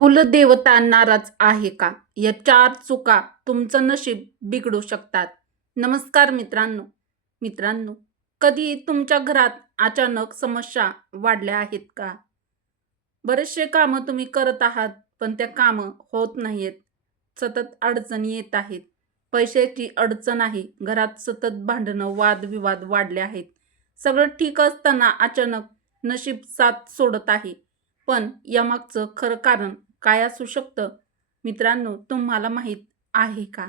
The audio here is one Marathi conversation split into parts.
कुलदेवता नाराज आहे का? या 4 चुका तुमचं नशीब बिघडू शकतात. नमस्कार मित्रांनो. मित्रांनो, कधी तुमच्या घरात अचानक समस्या वाढल्या आहेत का? बरेचसे कामं तुम्ही करत आहात, पण त्या कामं होत नाहीयेत. सतत अडचणी येत आहेत. पैशाची अडचण आहे. घरात सतत भांडणं, वादविवाद वाढले आहेत. सगळं ठीक असताना अचानक नशीब साथ सोडत आहे. पण यामागचं खरं कारण काय असू शकतं? मित्रांनो, तुम्हाला माहीत आहे का?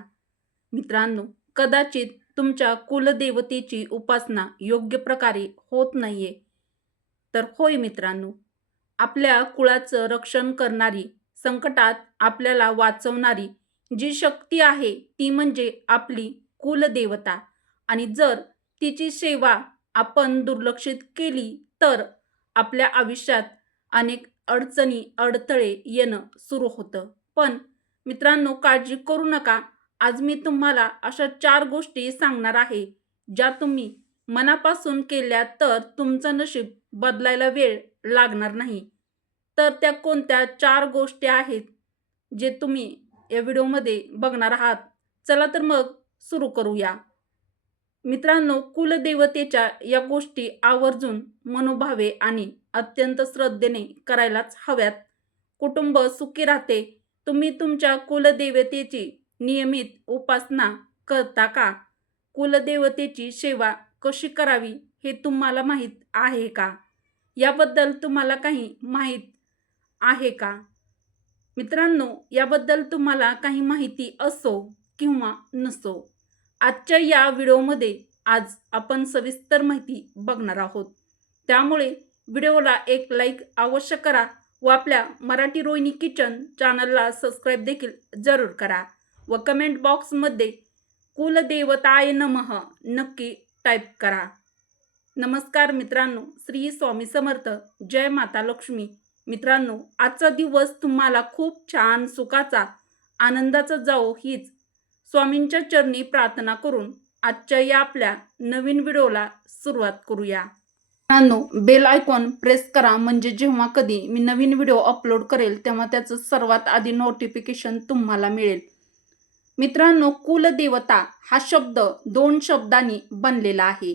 मित्रांनो, कदाचित तुमच्या कुलदेवतेची उपासना योग्य प्रकारे होत नाहीये. तर होय मित्रांनो, आपल्या कुळाचं रक्षण करणारी, संकटात आपल्याला वाचवणारी जी शक्ती आहे ती म्हणजे आपली कुलदेवता. आणि जर तिची सेवा आपण दुर्लक्षित केली तर आपल्या आयुष्यात अनेक अडचणी, अडथळे येणं सुरू होतं. पण मित्रांनो, काळजी करू नका. आज मी तुम्हाला अशा 4 गोष्टी सांगणार आहे, ज्या तुम्ही मनापासून केल्या तर तुमचं नशीब बदलायला वेळ लागणार नाही. तर त्या कोणत्या 4 गोष्टी आहेत, जे तुम्ही या व्हिडिओमध्ये बघणार आहात? चला तर मग सुरू करूया. मित्रांनो, कुलदेवतेच्या या गोष्टी आवर्जून, मनोभावे आणि अत्यंत श्रद्धेने करायलाच हव्यात. कुटुंब सुखी राहते. तुम्ही तुमच्या कुलदेवतेची नियमित उपासना करता का? कुलदेवतेची सेवा कशी करावी हे तुम्हाला माहीत आहे का? याबद्दल तुम्हाला काही माहीत आहे का? मित्रांनो, याबद्दल तुम्हाला काही माहिती असो किंवा नसो, आजच्या या व्हिडिओमध्ये आज आपण सविस्तर माहिती बघणार आहोत. त्यामुळे व्हिडिओला एक लाईक अवश्य करा व आपल्या मराठी रोहिणी किचन चॅनलला सबस्क्राईब देखील जरूर करा व कमेंट बॉक्समध्ये कुलदेवताय नमः नक्की टाईप करा. नमस्कार मित्रांनो, श्री स्वामी समर्थ, जय माता लक्ष्मी. मित्रांनो, आजचा दिवस तुम्हाला खूप छान, सुखाचा, आनंदाचा जाओ हीच स्वामींच्या चरणी प्रार्थना करून आजच्या या आपल्या नवीन व्हिडिओला सुरुवात करूया. मित्रांनो, बेल आयकॉन प्रेस करा, म्हणजे जेव्हा कधी मी नवीन व्हिडिओ अपलोड करेल तेव्हा त्याचं सर्वात आधी नोटिफिकेशन तुम्हाला मिळेल. मित्रांनो, कुलदेवता हा शब्द 2 शब्दांनी बनलेला आहे.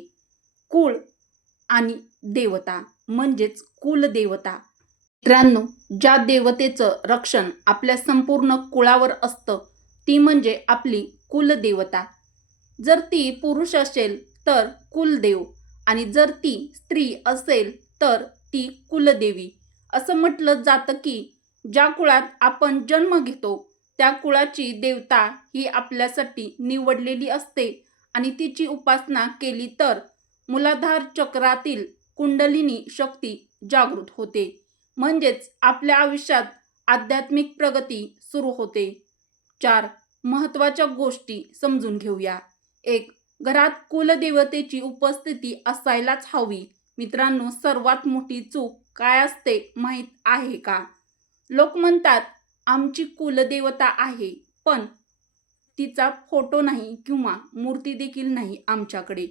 कुळ आणि देवता म्हणजेच कुलदेवता. मित्रांनो, ज्या देवतेचं रक्षण आपल्या संपूर्ण कुळावर असतं ती म्हणजे आपली कुलदेवता. जर ती पुरुष असेल तर कुलदेव आणि जर ती स्त्री असेल तर ती कुलदेवी. असं म्हटलं जातं की ज्या कुळात आपण जन्म घेतो त्या कुळाची देवता ही आपल्यासाठी निवडलेली असते आणि तिची उपासना केली तर मूलाधार चक्रातील कुंडलिनी शक्ती जागृत होते. म्हणजेच आपल्या आयुष्यात आध्यात्मिक प्रगती सुरू होते. 4 महत्त्वाच्या गोष्टी समजून घेऊया. 1. घरात कुलदेवतेची उपस्थिती असायलाच हवी. मित्रांनो, सर्वात मोठी चूक काय असते माहीत आहे का? लोक म्हणतात आमची कुलदेवता आहे, पण तिचा फोटो नाही किंवा मूर्ती देखील नाही आमच्याकडे.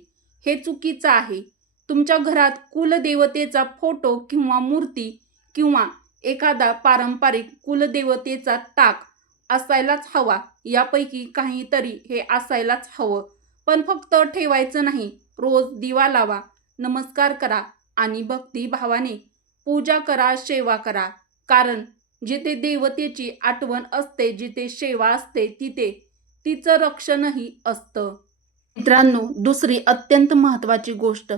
हे चुकीचं आहे. तुमच्या घरात कुलदेवतेचा फोटो किंवा मूर्ती किंवा एखादा पारंपरिक कुलदेवतेचा टाक असायलाच हवा. यापैकी काहीतरी हे असायलाच हवं. पण फक्त ठेवायचं नाही. रोज दिवा लावा, नमस्कार करा आणि भक्तिभावाने पूजा करा, सेवा करा. कारण जिथे देवतेची आठवण असते, जिथे सेवा असते, तिथे तिचं रक्षणही असतं. मित्रांनो, दुसरी अत्यंत महत्त्वाची गोष्ट,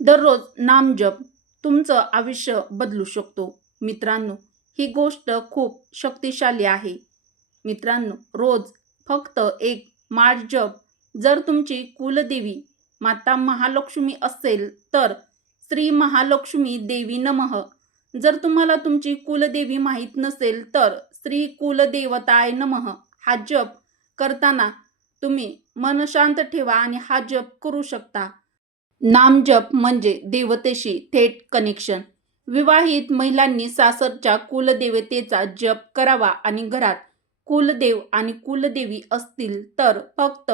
दररोज नामजप तुमचं आयुष्य बदलू शकतो. मित्रांनो, ही गोष्ट खूप शक्तिशाली आहे. मित्रांनो, रोज फक्त एक माळ जप. जर तुमची कुलदेवी माता महालक्ष्मी असेल तर श्री महालक्ष्मी देवी नमः. जर तुम्हाला तुमची कुलदेवी माहीत नसेल तर श्री कुलदेवताय नमः हा जप करताना तुम्ही मन शांत ठेवा आणि हा जप करू शकता. नामजप म्हणजे देवतेशी थेट कनेक्शन. विवाहित महिलांनी सासरच्या कुलदेवतेचा जप करावा आणि घरात कुलदेव आणि कुलदेवी असतील तर फक्त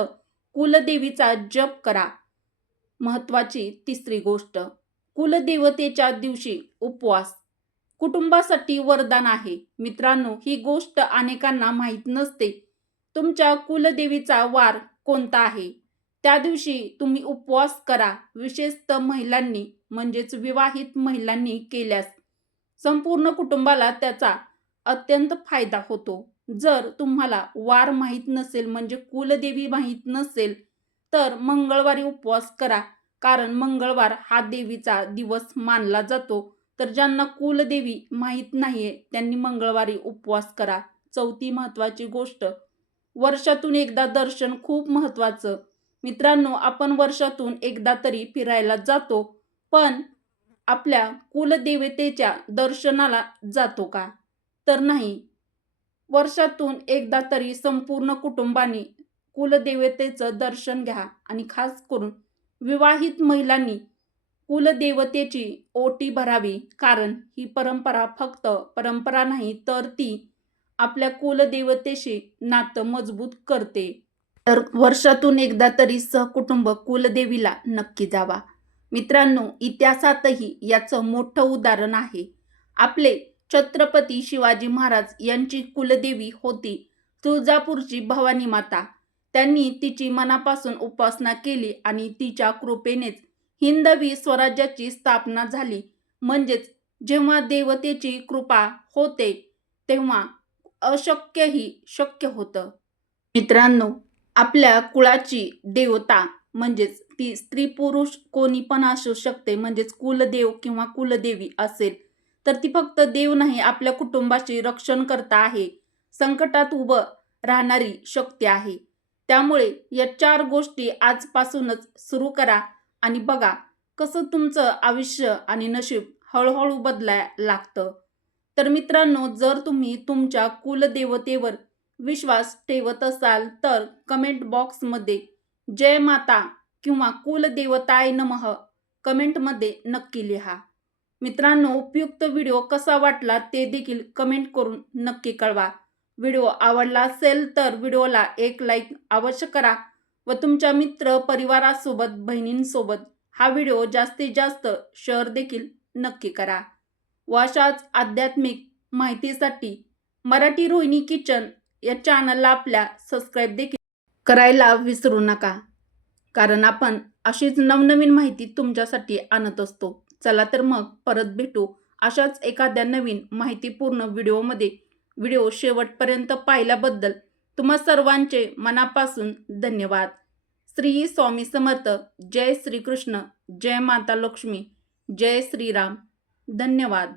कुलदेवीचा जप करा. महत्त्वाची तिसरी गोष्ट, कुलदेवतेच्या दिवशी उपवास. कुटुंबासाठी वरदान आहे. मित्रांनो, ही गोष्ट अनेकांना माहीत नसते. तुमच्या कुलदेवीचा वार कोणता आहे? त्या दिवशी तुम्ही उपवास करा. विशेषतः महिलांनी म्हणजेच विवाहित महिलांनी केल्यास संपूर्ण कुटुंबाला त्याचा अत्यंत फायदा होतो. जर तुम्हाला वार माहीत नसेल म्हणजे कुलदेवी माहीत नसेल तर मंगळवारी उपवास करा. कारण मंगळवार हा देवीचा दिवस मानला जातो. तर ज्यांना कुलदेवी माहीत नाहीये त्यांनी मंगळवारी उपवास करा. चौथी महत्त्वाची गोष्ट, वर्षातून एकदा दर्शन खूप महत्त्वाचं. मित्रांनो, आपण वर्षातून एकदा तरी फिरायला जातो, पण आपल्या कुलदेवतेच्या दर्शनाला जातो का? तर नाही. वर्षातून एकदा तरी संपूर्ण कुटुंबाने कुलदेवतेचं दर्शन घ्या आणि खास करून विवाहित महिलांनी कुलदेवतेची ओटी भरावी. कारण ही परंपरा फक्त परंपरा नाही तर ती आपल्या कुलदेवतेशी नातं मजबूत करते. तर वर्षातून एकदा तरी सहकुटुंब कुलदेवीला नक्की जावा. मित्रांनो, इतिहासातही याचं मोठं उदाहरण आहे. आपले छत्रपती शिवाजी महाराज यांची कुलदेवी होती तुळजापूरची भवानी माता. त्यांनी तिची मनापासून उपासना केली आणि तिच्या कृपेनेच हिंदवी स्वराज्याची स्थापना झाली. म्हणजेच जेव्हा देवतेची कृपा होते तेव्हा अशक्यही शक्य होतं. मित्रांनो, आपल्या कुळाची देवता म्हणजेच ती स्त्री पुरुष कोणी पण असू शकते. म्हणजेच कुलदेव किंवा कुलदेवी असेल तर ती फक्त देव नाही, आपल्या कुटुंबाचे रक्षण करता आहे. संकटात उभं राहणारी शक्ती आहे. त्यामुळे या 4 गोष्टी आजपासूनच सुरू करा आणि बघा कसं तुमचं आयुष्य आणि नशीब हळूहळू बदलायला लागतं. तर मित्रांनो, जर तुम्ही तुमच्या कुलदेवतेवर विश्वास ठेवत असाल तर कमेंट बॉक्समध्ये जय माता किंवा कुलदेवताय नमः कमेंटमध्ये नक्की लिहा. मित्रांनो, उपयुक्त व्हिडिओ कसा वाटला ते देखील कमेंट करून नक्की कळवा. व्हिडिओ आवडला असेल तर व्हिडिओला एक लाईक अवश्य करा व तुमच्या मित्र परिवारासोबत बहिणींसोबत हा व्हिडिओ जास्तीत जास्त शेअर देखील नक्की करा. व अशाच आध्यात्मिक माहितीसाठी मराठी रोहिणी किचन या चॅनलला आपल्या सबस्क्राईब देखील करायला विसरू नका. कारण आपण अशीच नवनवीन माहिती तुमच्यासाठी आणत असतो. चला तर मग परत भेटू अशाच एखाद्या नवीन माहितीपूर्ण व्हिडिओमध्ये. व्हिडिओ शेवटपर्यंत पाहिल्याबद्दल तुम्हा सर्वांचे मनापासून धन्यवाद. श्री स्वामी समर्थ. जय श्रीकृष्ण. जय माता लक्ष्मी. जय श्रीराम. धन्यवाद.